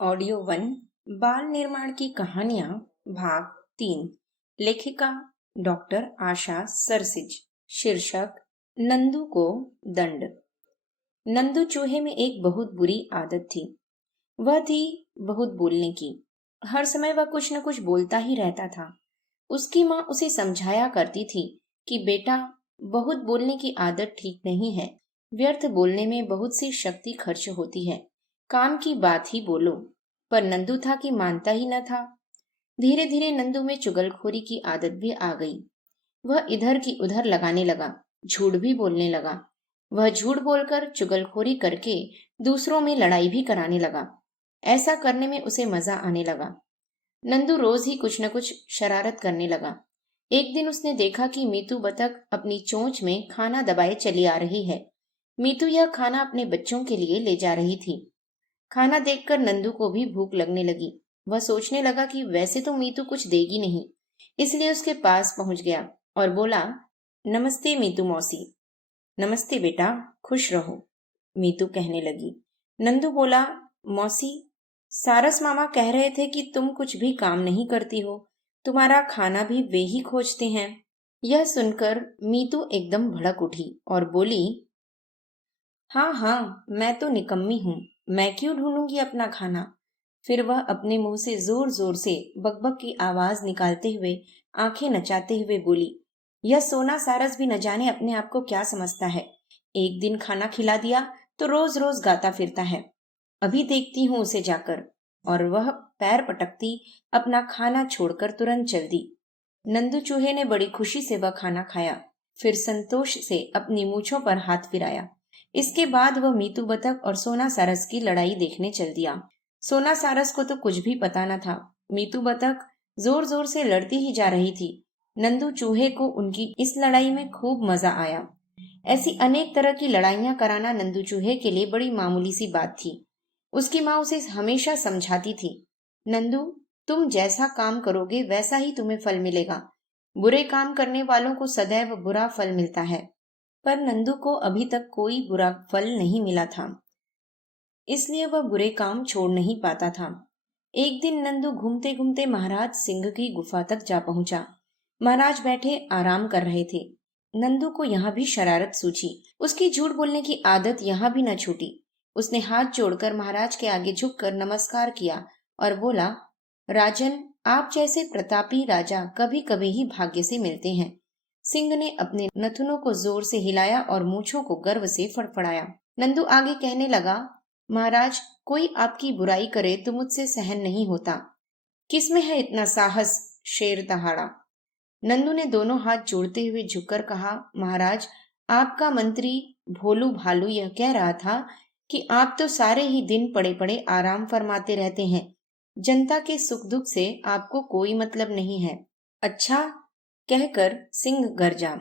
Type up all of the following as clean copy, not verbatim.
Audio one. बाल निर्माण की कहानियां, भाग 3। लेखिका डॉक्टर आशा सरसिज। शीर्षक नंदू को दंड। नंदू चूहे में एक बहुत बुरी आदत थी। वह थी बहुत बोलने की। हर समय वह कुछ न कुछ बोलता ही रहता था। उसकी माँ उसे समझाया करती थी कि बेटा, बहुत बोलने की आदत ठीक नहीं है। व्यर्थ बोलने में बहुत सी शक्ति खर्च होती है। काम की बात ही बोलो। पर नंदू था कि मानता ही न था। धीरे धीरे नंदू में चुगलखोरी की आदत भी आ गई। वह इधर की उधर लगाने लगा, झूठ भी बोलने लगा। वह झूठ बोलकर चुगलखोरी करके दूसरों में लड़ाई भी कराने लगा। ऐसा करने में उसे मजा आने लगा। नंदू रोज ही कुछ न कुछ शरारत करने लगा। एक दिन उसने देखा कि मीतू बतख अपनी चोंच में खाना दबाए चली आ रही है। मीतू यह खाना अपने बच्चों के लिए ले जा रही थी। खाना देखकर नंदू को भी भूख लगने लगी। वह सोचने लगा कि वैसे तो मीतू कुछ देगी नहीं, इसलिए उसके पास पहुंच गया और बोला, नमस्ते मीतू मौसी। नमस्ते बेटा, खुश रहो, मीतू कहने लगी। नंदू बोला, मौसी, सारस मामा कह रहे थे कि तुम कुछ भी काम नहीं करती हो, तुम्हारा खाना भी वे ही खोजते हैं। यह सुनकर मीतू एकदम भड़क उठी और बोली, हाँ हाँ, मैं तो निकम्मी हूँ, मैं क्यों ढूंढूंगी अपना खाना। फिर वह अपने मुंह से जोर जोर से बकबक की आवाज निकालते हुए आंखें नचाते हुए बोली, यह सोना सारस भी न जाने अपने आप को क्या समझता है। एक दिन खाना खिला दिया तो रोज रोज गाता फिरता है। अभी देखती हूँ उसे जाकर। और वह पैर पटकती अपना खाना छोड़कर तुरंत चल दी। नंदू चूहे ने बड़ी खुशी से वह खाना खाया, फिर संतोष से अपनी मूछों पर हाथ फिराया। इसके बाद वह मीतू बतख और सोना सारस की लड़ाई देखने चल दिया। सोना सारस को तो कुछ भी पता न था। मीतू बतख जोर जोर से लड़ती ही जा रही थी। नंदू चूहे को उनकी इस लड़ाई में खूब मजा आया। ऐसी अनेक तरह की लड़ाइयां कराना नंदू चूहे के लिए बड़ी मामूली सी बात थी। उसकी माँ उसे हमेशा समझाती थी, नंदू, तुम जैसा काम करोगे वैसा ही तुम्हें फल मिलेगा। बुरे काम करने वालों को सदैव बुरा फल मिलता है। पर नंदू को अभी तक कोई बुरा फल नहीं मिला था, इसलिए वह बुरे काम छोड़ नहीं पाता था। एक दिन नंदू घूमते घूमते महाराज सिंह की गुफा तक जा पहुंचा। महाराज बैठे आराम कर रहे थे। नंदू को यहाँ भी शरारत सूझी। उसकी झूठ बोलने की आदत यहाँ भी न छूटी। उसने हाथ जोड़कर महाराज के आगे झुककर नमस्कार किया और बोला, राजन, आप जैसे प्रतापी राजा कभी कभी ही भाग्य से मिलते हैं। सिंह ने अपने नथुनों को जोर से हिलाया और मूछों को गर्व से फड़फड़ाया। नंदू आगे कहने लगा, महाराज, कोई आपकी बुराई करे तो मुझसे सहन नहीं होता। किसमें है इतना साहस, शेर दहाड़ा। नंदू ने दोनों हाथ जोड़ते हुए झुककर कहा, महाराज, आपका मंत्री भोलू भालू यह कह रहा था कि आप तो सारे ही दिन पड़े पड़े आराम फरमाते रहते हैं। जनता के सुख दुख से आपको कोई मतलब नहीं है। अच्छा, कहकर सिंह गरजा।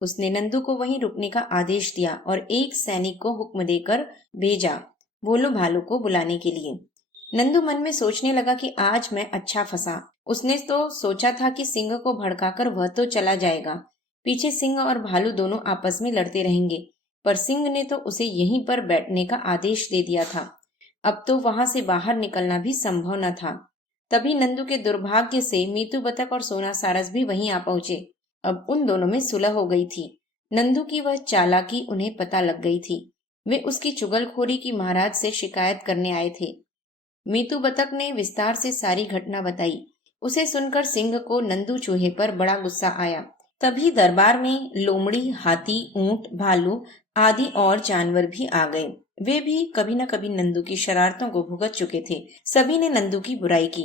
उसने नंदू को वहीं रुकने का आदेश दिया और एक सैनिक को हुक्म देकर भेजा भोलू भालू को बुलाने के लिए। नंदू मन में सोचने लगा कि आज मैं अच्छा फंसा। उसने तो सोचा था कि सिंह को भड़काकर वह तो चला जाएगा, पीछे सिंह और भालू दोनों आपस में लड़ते रहेंगे। पर सिंह ने तो उसे यहीं पर बैठने का आदेश दे दिया था। अब तो वहां से बाहर निकलना भी संभव न था। तभी नंदू के दुर्भाग्य से मीतू बतख और सोना सारस भी वहीं आ पहुंचे। अब उन दोनों में सुलह हो गई थी। नंदू की वह चालाकी उन्हें पता लग गई थी। वे उसकी चुगलखोरी की महाराज से शिकायत करने आए थे। मीतू बतख ने विस्तार से सारी घटना बताई। उसे सुनकर सिंह को नंदू चूहे पर बड़ा गुस्सा आया। तभी दरबार में लोमड़ी, हाथी, ऊंट, भालू आदि और जानवर भी आ गए। वे भी कभी न कभी नंदू की शरारतों को भुगत चुके थे। सभी ने नंदू की बुराई की।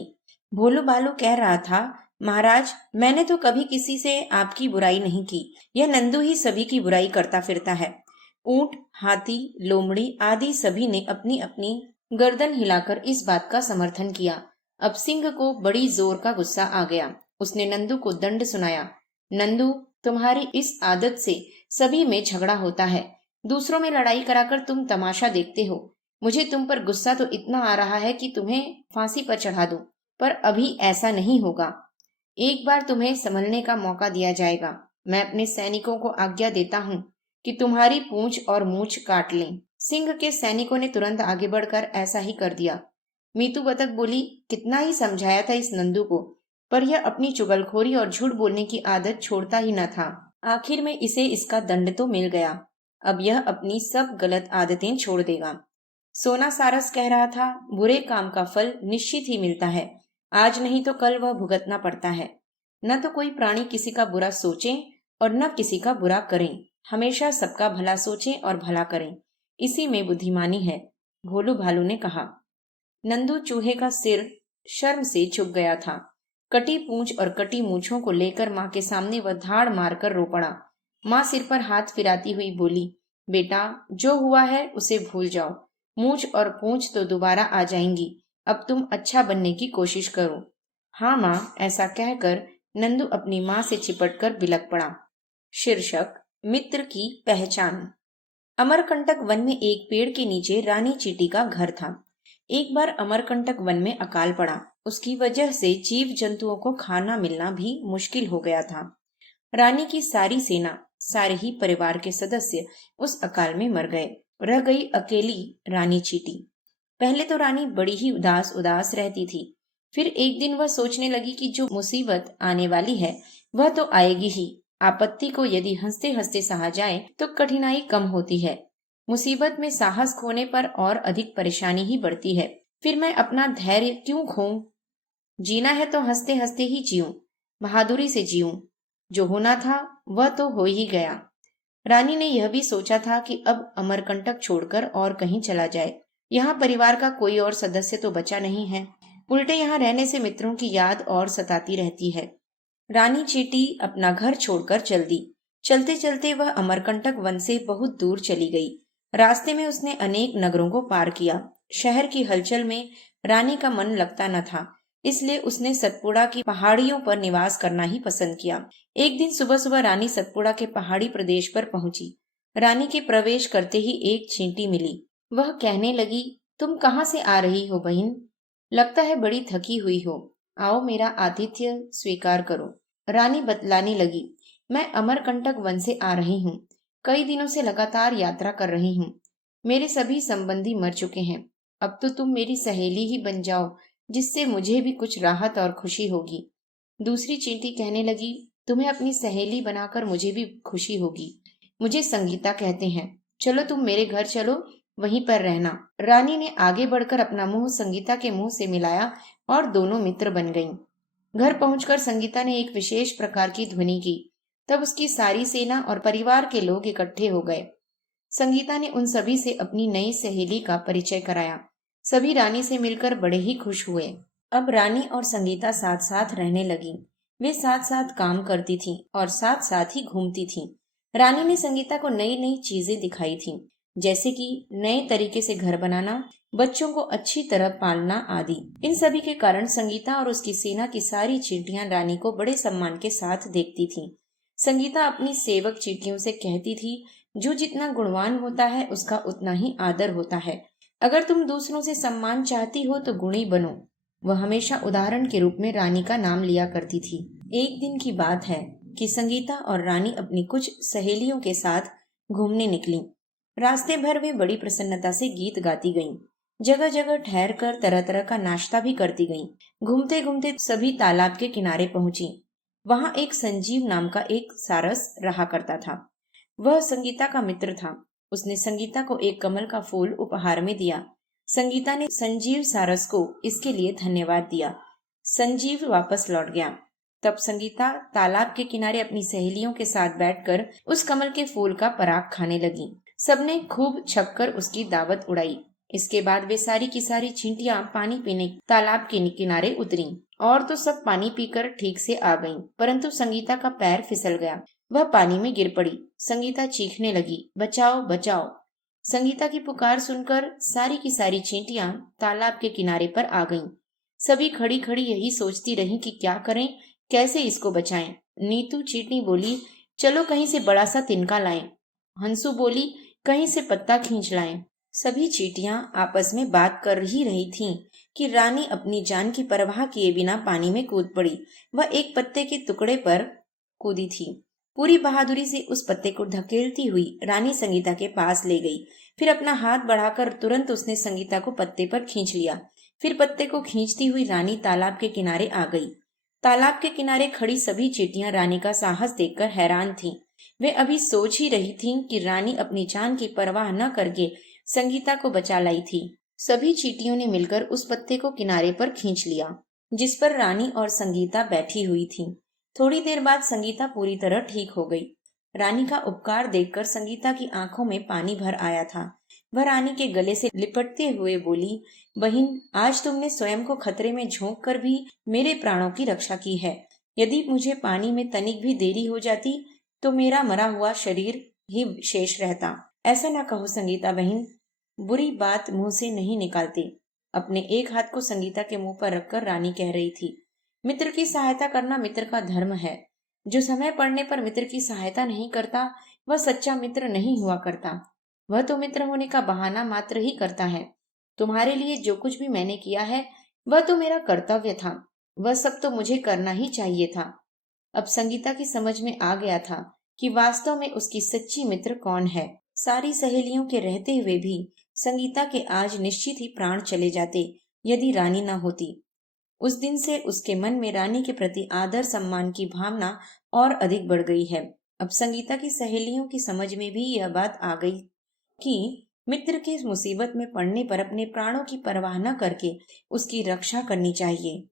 भोलू भालू कह रहा था, महाराज, मैंने तो कभी किसी से आपकी बुराई नहीं की। यह नंदू ही सभी की बुराई करता फिरता है। ऊंट, हाथी, लोमड़ी आदि सभी ने अपनी अपनी गर्दन हिलाकर इस बात का समर्थन किया। अब सिंह को बड़ी जोर का गुस्सा आ गया। उसने नंदू को दंड सुनाया। नंदू, तुम्हारी इस आदत से सभी में झगड़ा होता है। दूसरों में लड़ाई कराकर तुम तमाशा देखते हो। मुझे तुम पर गुस्सा तो इतना आ रहा है कि तुम्हें फांसी पर चढ़ा दूं, पर अभी ऐसा नहीं होगा। एक बार तुम्हें संभलने का मौका दिया जाएगा। मैं अपने सैनिकों को आज्ञा देता हूँ कि तुम्हारी पूंछ और मूछ काट लें। सिंह के सैनिकों ने तुरंत आगे बढ़कर ऐसा ही कर दिया। मीतू बतख बोली, कितना ही समझाया था इस नंदू को, पर यह अपनी चुगलखोरी और झूठ बोलने की आदत छोड़ता ही न था। आखिर में इसे इसका दंड तो मिल गया। अब यह अपनी सब गलत आदतें छोड़ देगा। सोना सारस कह रहा था, बुरे काम का फल निश्चित ही मिलता है। आज नहीं तो कल वह भुगतना पड़ता है। न तो कोई प्राणी किसी का बुरा सोचे और न किसी का बुरा करें। हमेशा सबका भला सोचें और भला करें, इसी में बुद्धिमानी है, भोलू भालू ने कहा। नंदू चूहे का सिर शर्म से झुक गया था। कटी पूंछ और कटी मूछों को लेकर माँ के सामने वह धाड़ मारकर रो पड़ा। माँ सिर पर हाथ फिराती हुई बोली, बेटा, जो हुआ है उसे भूल जाओ। मूछ और पूंछ तो दोबारा आ जाएंगी। अब तुम अच्छा बनने की कोशिश करो। हाँ माँ, ऐसा कहकर नंदू अपनी माँ से चिपटकर बिलक पड़ा। शीर्षक, मित्र की पहचान। अमरकंटक वन में एक पेड़ के नीचे रानी चींटी का घर था। एक बार अमरकंटक वन में अकाल पड़ा। उसकी वजह से जीव जंतुओं को खाना मिलना भी मुश्किल हो गया था। रानी की सारी सेना, सारे ही परिवार के सदस्य उस अकाल में मर गए। रह गई अकेली रानी चींटी। पहले तो रानी बड़ी ही उदास उदास रहती थी। फिर एक दिन वह सोचने लगी कि जो मुसीबत आने वाली है वह तो आएगी ही। आपत्ति को यदि हंसते हंसते सहा जाए तो कठिनाई कम होती है। मुसीबत में साहस खोने पर और अधिक परेशानी ही बढ़ती है। फिर मैं अपना धैर्य क्यों खोऊं? जीना है तो हंसते हंसते ही जीऊं, बहादुरी से जीऊं। जो होना था वह तो हो ही गया। रानी ने यह भी सोचा था कि अब अमरकंटक छोड़कर और कहीं चला जाए। यहाँ परिवार का कोई और सदस्य तो बचा नहीं है। उल्टे यहाँ रहने से मित्रों की याद और सताती रहती है। रानी चींटी अपना घर छोड़कर चल दी। चलते चलते वह अमरकंटक वन से बहुत दूर चली गई। रास्ते में उसने अनेक नगरों को पार किया। शहर की हलचल में रानी का मन लगता न था, इसलिए उसने सतपुड़ा की पहाड़ियों पर निवास करना ही पसंद किया। एक दिन सुबह सुबह रानी सतपुड़ा के पहाड़ी प्रदेश पर पहुंची। रानी के प्रवेश करते ही एक चींटी मिली। वह कहने लगी, तुम कहाँ से आ रही हो बहन? लगता है बड़ी थकी हुई हो। आओ मेरा आतिथ्य स्वीकार करो। रानी बतलाने लगी, मैं अमरकंटक वन से आ रही हूँ। कई दिनों से लगातार यात्रा कर रही हूँ। मेरे सभी संबंधी मर चुके हैं। अब तो तुम मेरी सहेली ही बन जाओ, जिससे मुझे भी कुछ राहत और खुशी होगी। दूसरी चींटी कहने लगी, तुम्हें अपनी सहेली बनाकर मुझे भी खुशी होगी। मुझे संगीता कहते हैं। चलो तुम मेरे घर चलो, वहीं पर रहना। रानी ने आगे बढ़कर अपना मुंह संगीता के मुंह से मिलाया और दोनों मित्र बन गईं। घर पहुंचकर संगीता ने एक विशेष प्रकार की ध्वनि की। तब उसकी सारी सेना और परिवार के लोग इकट्ठे हो गए। संगीता ने उन सभी से अपनी नई सहेली का परिचय कराया। सभी रानी से मिलकर बड़े ही खुश हुए। अब रानी और संगीता साथ साथ रहने लगी। वे साथ साथ काम करती थीं और साथ साथ ही घूमती थीं। रानी ने संगीता को नई नई चीजें दिखाई थीं, जैसे कि नए तरीके से घर बनाना, बच्चों को अच्छी तरह पालना आदि। इन सभी के कारण संगीता और उसकी सेना की सारी चींटियां रानी को बड़े सम्मान के साथ देखती थीं। संगीता अपनी सेवक चींटियों से कहती थी, जो जितना गुणवान होता है उसका उतना ही आदर होता है। अगर तुम दूसरों से सम्मान चाहती हो तो गुणी बनो। वह हमेशा उदाहरण के रूप में रानी का नाम लिया करती थी। एक दिन की बात है कि संगीता और रानी अपनी कुछ सहेलियों के साथ घूमने निकली। रास्ते भर वे बड़ी प्रसन्नता से गीत गाती गईं। जगह जगह ठहर कर तरह तरह का नाश्ता भी करती गईं। घूमते घूमते सभी तालाब के किनारे पहुंची। वहां एक संजीव नाम का एक सारस रहा करता था। वह संगीता का मित्र था। उसने संगीता को एक कमल का फूल उपहार में दिया। संगीता ने संजीव सारस को इसके लिए धन्यवाद दिया। संजीव वापस लौट गया। तब संगीता तालाब के किनारे अपनी सहेलियों के साथ बैठकर उस कमल के फूल का पराग खाने लगी। सबने खूब छककर उसकी दावत उड़ाई। इसके बाद वे सारी की सारी चींटियां पानी पीने तालाब के किनारे उतरी और तो सब पानी पीकर ठीक से आ गईं, परंतु संगीता का पैर फिसल गया। वह पानी में गिर पड़ी। संगीता चीखने लगी, बचाओ बचाओ। संगीता की पुकार सुनकर सारी की सारी चींटियां तालाब के किनारे पर आ गईं। सभी खड़ी खड़ी यही सोचती रहीं कि क्या करें, कैसे इसको बचाएं। नीतू चींटी बोली, चलो कहीं से बड़ा सा तिनका लाएं। हंसू बोली, कहीं से पत्ता खींच लाएं। सभी चींटियां आपस में बात कर ही रही थीं कि रानी अपनी जान की परवाह किए बिना पानी में कूद पड़ी। वह एक पत्ते के टुकड़े पर कूदी थी। पूरी बहादुरी से उस पत्ते को धकेलती हुई रानी संगीता के पास ले गई। फिर अपना हाथ बढ़ाकर तुरंत उसने संगीता को पत्ते पर खींच लिया। फिर पत्ते को खींचती हुई रानी तालाब के किनारे आ गई। तालाब के किनारे खड़ी सभी चींटियां रानी का साहस देखकर हैरान थीं। वे अभी सोच ही रही थीं कि रानी अपनी जान की परवाह न करके संगीता को बचा लाई थी। सभी चींटियों ने मिलकर उस पत्ते को किनारे पर खींच लिया, जिस पर रानी और संगीता बैठी हुई थीं। थोड़ी देर बाद संगीता पूरी तरह ठीक हो गई। रानी का उपकार देखकर संगीता की आंखों में पानी भर आया था। वह रानी के गले से लिपटते हुए बोली, बहन, आज तुमने स्वयं को खतरे में झोंक कर भी मेरे प्राणों की रक्षा की है। यदि मुझे पानी में तनिक भी देरी हो जाती तो मेरा मरा हुआ शरीर ही शेष रहता। ऐसा ना कहो संगीता बहन, बुरी बात मुंह से नहीं निकालती। अपने एक हाथ को संगीता के मुंह पर रखकर रानी कह रही थी, मित्र की सहायता करना मित्र का धर्म है। जो समय पड़ने पर मित्र की सहायता नहीं करता वह सच्चा मित्र नहीं हुआ करता। वह तो मित्र होने का बहाना मात्र ही करता है। तुम्हारे लिए जो कुछ भी मैंने किया है वह तो मेरा कर्तव्य था। वह सब तो मुझे करना ही चाहिए था। अब संगीता की समझ में आ गया था कि वास्तव में उसकी सच्ची मित्र कौन है। सारी सहेलियों के रहते हुए भी संगीता के आज निश्चित ही प्राण चले जाते यदि रानी न होती। उस दिन से उसके मन में रानी के प्रति आदर सम्मान की भावना और अधिक बढ़ गई है। अब संगीता की सहेलियों की समझ में भी यह बात आ गई कि मित्र के मुसीबत में पड़ने पर अपने प्राणों की परवाह न करके उसकी रक्षा करनी चाहिए।